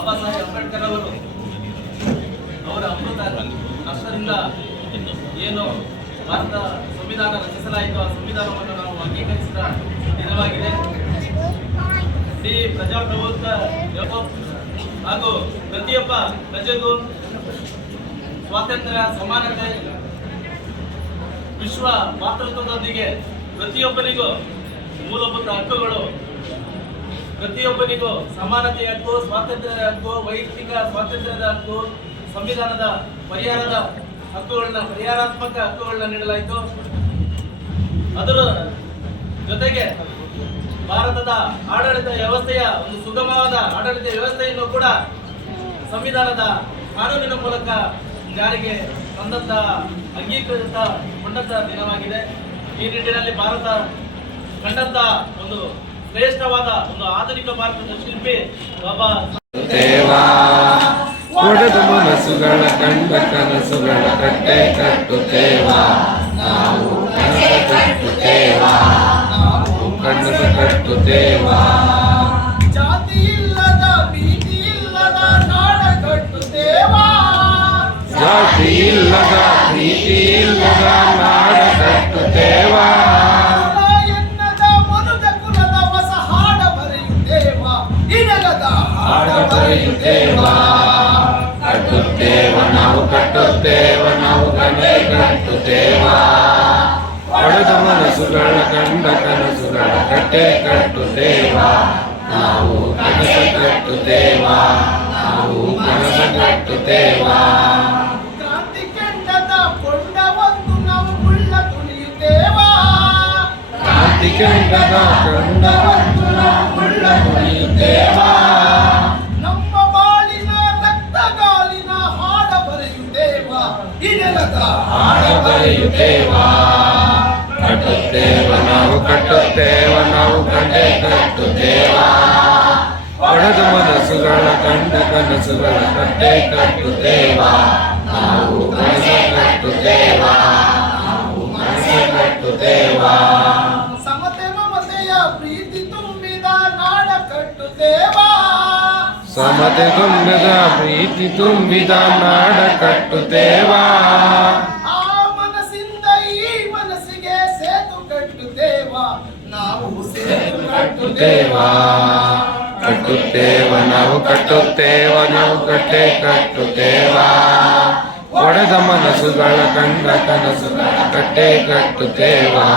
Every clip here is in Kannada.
ಬಾಬಾ ಸಾಹೇಬ್ ಅಂಬೇಡ್ಕರ್ ಅವರು ಅವರ ಅಮೃತ ಹಸ್ತದಿಂದ ಏನು ಭಾರತ ಸಂವಿಧಾನ ರಚಿಸಲಾಯಿತು, ಆ ಸಂವಿಧಾನವನ್ನು ನಾವು ಅಂಗೀಕರಿಸಿದ ದಿನವಾಗಿದೆ. ಈ ಪ್ರಜಾಪ್ರಭುತ್ವ ಹಾಗೂ ಪ್ರತಿಯೊಬ್ಬ ಪ್ರಜೆಗೂ ಸ್ವಾತಂತ್ರ್ಯ, ಸಮಾನತೆ, ವಿಶ್ವ ಮಾತೃತ್ವದೊಂದಿಗೆ ಪ್ರತಿಯೊಬ್ಬರಿಗೂ ಮೂಲಭೂತ ಹಕ್ಕುಗಳು, ಪ್ರತಿಯೊಬ್ಬರಿಗೂ ಸಮಾನತೆಯ ಹಕ್ಕು, ಸ್ವಾತಂತ್ರ್ಯದ ಹಕ್ಕು, ವೈಯಕ್ತಿಕ ಸ್ವಾತಂತ್ರ್ಯದ ಹಕ್ಕು, ಸಂವಿಧಾನದ ಪರಿಹಾರಾತ್ಮಕ ಹಕ್ಕುಗಳನ್ನ ನೀಡಲಾಯಿತು. ಅದರ ಜೊತೆಗೆ ಭಾರತದ ಆಡಳಿತ ವ್ಯವಸ್ಥೆಯ ಒಂದು ಸುಗಮವಾದ ಆಡಳಿತ ವ್ಯವಸ್ಥೆಯನ್ನು ಕೂಡ ಸಂವಿಧಾನದ ಕಾನೂನಿನ ಮೂಲಕ ಜಾರಿಗೆ ಅಂಗೀಕೃತಗೊಂಡಂತ ದಿನವಾಗಿದೆ. ಈ ನಿಟ್ಟಿನಲ್ಲಿ ಭಾರತ ಕಂಡಂತ ಒಂದು ಶ್ರೇಷ್ಠವಾದ ಒಂದು ಆಧುನಿಕ ಭಾರತದ ಶಿಲ್ಪಿ ಬಾಬಾ ಒಡೆದು ಮನಸ್ಸುಗಳ ಕಂಡ ಕನಸುಗಳ ಕಟ್ಟೆ ಕಟ್ಟುತ್ತೇವಾ, ನಾವು ಕನಸು ಕಟ್ಟುತ್ತೇವಾ, ನಾವು ಕನಸು ಕಟ್ಟುತ್ತೇವಾ. ಜಾತಿ ಇಲ್ಲದ ಭೀತಿ ಇಲ್ಲದ ನಾಡ ಕಟ್ಟುತ್ತೇವಾ, ಜಾತಿ ಇಲ್ಲದ ಭೀತಿ ಇಲ್ಲದ ನಾಡ ಕಟ್ಟುತ್ತೇವಾ. ಎನ್ನದ ಮನುಜ ಕುಲದ ಹೊಸ ಹಾಡ ಬರೆಯುತ್ತೇವಾ, ಇನಗದ ಹಾಡ ಬರೆಯುತ್ತೇವಾ. ಕಟ್ಟುತ್ತೇವ ನಾವು ಕಟ್ಟುತ್ತೇವ, ನಾವು ಕನಸು ಕಟ್ಟುತ್ತೇವಾ. ಒಡೆದ ಮನಸ್ಸುಗಳ ಕಂಡ ಕನಸುಗಳ ಕಟ್ಟೆ ಕಟ್ಟುತ್ತೇವಾ, ನಾವು ಕನಸು ಕಟ್ಟುತ್ತೇವಾ, ನಾವು ಕನಸು ಕಟ್ಟುತ್ತೇವಾ. ಕ್ರಾಂತಿ ಕೆಂಡದ ಕೊಂಡವನ್ನು ನಾವು ಮುಳ್ಳ ತುಳಿಯುತ್ತೇವಾ, ಕ್ರಾಂತಿ ಕೆಂಡದ ಕಂಡವನ್ನು ನಾವು ಮುಳ್ಳ ತುಳಿಯುತ್ತೇವಾ. ನಮ್ಮ ಬಾಳಿನ ರಕ್ತಗಾಲಿನ ಹಾಡ ಬರೆಯುತ್ತೇವಾ, ಇನೆಲದ ಹಾಡ ಬರೆಯುತ್ತೇವಾ. ಕಟ್ಟುತ್ತೇವ ನಾವು ಕಟ್ಟುತ್ತೇವ, ನಾವು ಕಂಡೆ ಕಟ್ಟುತ್ತೇವಾ. ಒಡೆದ ಮನಸ್ಸುಗಳ ಕಂಡ ಕನಸುಗಳ ಕಟ್ಟೆ ಕಟ್ಟುತ್ತೇವಾ, ನಾವು ಕನಸು ಕಟ್ಟುತ್ತೇವಾ, ನಾವು ಕನಸು ಕಟ್ಟುತ್ತೇವಾ. ಸಮತೆ ಮಮತೆಯ ಪ್ರೀತಿ ತುಂಬಿದ ನಾಡ ಕಟ್ಟುತ್ತೇವಾ, ಸಮತೆ ತುಂಬಿದ ಪ್ರೀತಿ ತುಂಬಿದ ನಾಡ ಕಟ್ಟುತ್ತೇವಾ. ಆ ಮನಸ್ಸಿಂದ ಈ ಮನಸ್ಸಿಗೆ ಸೇತು ಕಟ್ಟುತ್ತೇವಾ, ನಾವು ಸೇತು ಕಟ್ಟುತ್ತೇವಾ. ಕಟ್ಟುತ್ತೇವ ನಾವು ಕಟ್ಟುತ್ತೇವ, ನಾವು ಕಟ್ಟೆ ಕಟ್ಟುತ್ತೇವಾ. ಒಡೆದ ಮನಸ್ಸುಗಳ ಕಂಡ ಕನಸುಗಳ ಕಟ್ಟೆ ಕಟ್ಟುತ್ತೇವಾ,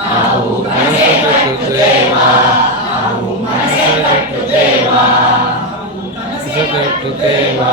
ನಾವು ಕನಸು ಕಟ್ಟುತ್ತೇವಾ, ನಾವು ಕನಸು ಕಟ್ಟುತ್ತೇವಾ, ಕನಸು ಕಟ್ಟುತ್ತೇವಾ.